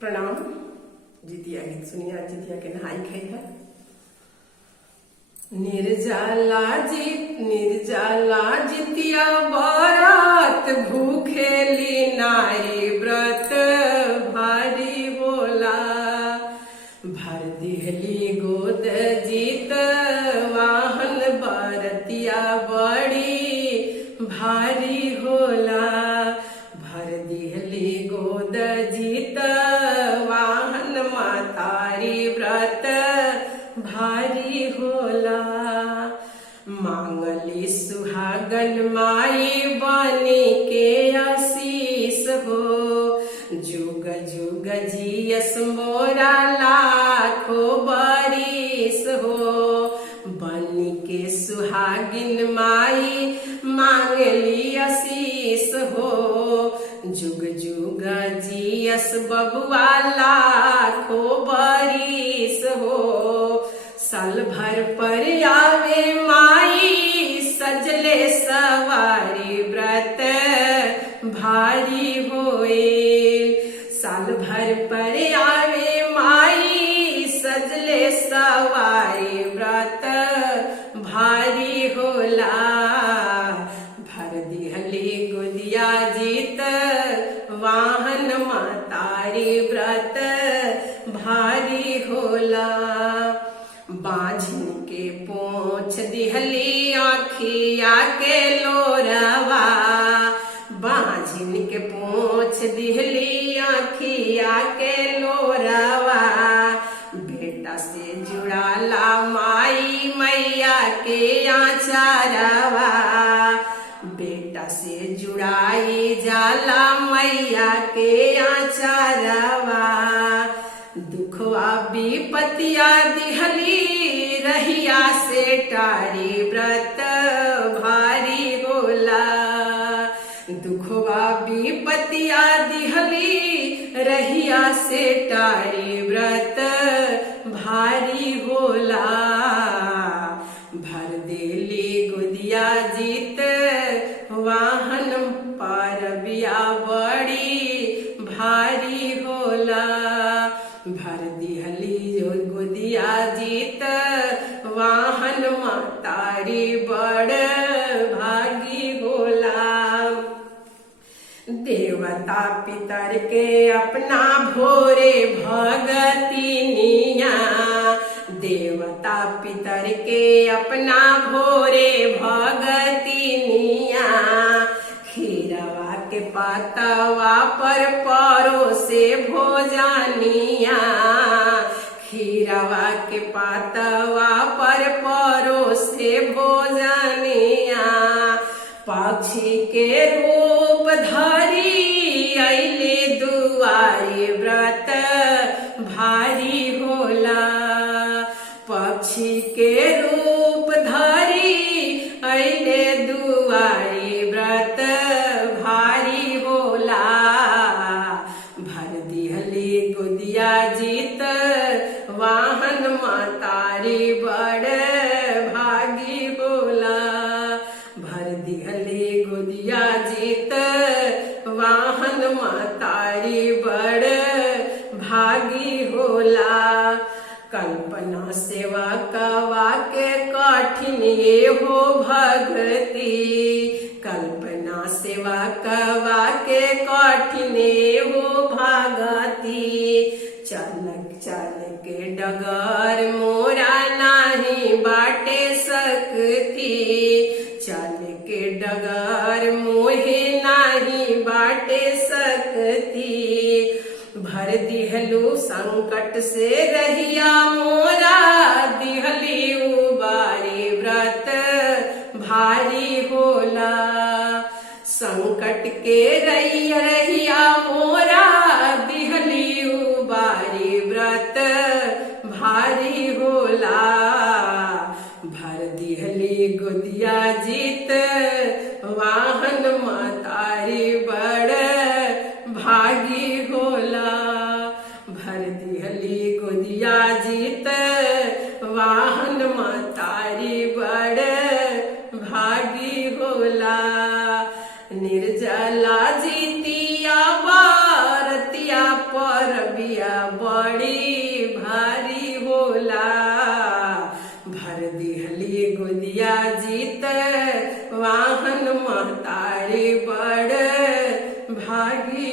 प्रणाम। जितिया गीत सुनिए। आज जितिया के नहाई खाई है। निर्जला जितिया बरात भूखेली नारी व्रत भारी होला। भर दिहली गोद जीत वाहन बरतिया बड़ी भारी होला। भर दिहली गोद जीत वाहन मातारी व्रत भारी होला। मांगली सुहागन माई बनी के आशीष हो। जुग जुग जियस मोरा लाखो बरिस हो। बनी के सुहागिन माई मांगली आशीष हो। जुग जुग जियस बबुआ लाखो बरिस हो। साल भर पर आवे माई सजले सवारी व्रत भारी होए। साल भर पर आवे माई सजले सवारी व्रत भारी होला। भर दिहली गुदिया जीत वाहन मातारी व्रत भारी होला। बाझिन के पोंछ दिहली आखिया के लोरवा। बाझिन के पोंछ दिहली आखिया के लोरवा। बेटा से जुड़ाला माई मैया के आचारवा। बेटा से जुड़ाई जाला मैया के आचारवा। दुखवा विपतिया दिहली रहिया से टारी व्रत भारी होला। दुखवा विपतिया दिहली रहिया से टारी व्रत भारी होला। भर देली गुदिया जीत वाहन पारबिया बड़ी भारी होला। भर दिहली जो गुदिया जीत वाहन मातारी बड़ भागी होला। देवता पितर के अपना भोरे भगतिनिया। देवता पितर के अपना भोरे भगतिनिया। खीरवा के पातवा पर परोसे भोजनिया। खीरवा के पातवा पर परोसे भोजनिया। पक्षी के रूप धरी अइले दुआरी व्रत भारी होला। पक्षी के रूप धरी अइले दुआरी व्रत भारी होला। भर दिहली गुदिया जीत वाहन मातारी बड़ भागी होला। भर दिहली गुदिया जीत वाहन मातारी बड़ भागी होला। कल्पना सेवा कवा के कठिन ये हो भगती। कल्पना सेवा कवा के कठिन हो भागती। चल चल के डगर मोरा नाही बाटे सकती। चल के डगर मोहे नाही बाटे सकती। भर दिहलू संकट से रहिया मोरा दिहली उबारी व्रत भारी होला। संकट के रहिया मोरा दिहली उबारी व्रत भारी होला। भर दिहली गुदिया जीत वाहन मातारी बड़ भागी होला। भर दिहली गुदिया जीत वाहन मातारी बड़ भागी होला। निर्जला जितिया बारतिया पर परबिया बड़ी भारी होला। भर दिहली गोदिया जीत वाहन महतारी बड़ भागी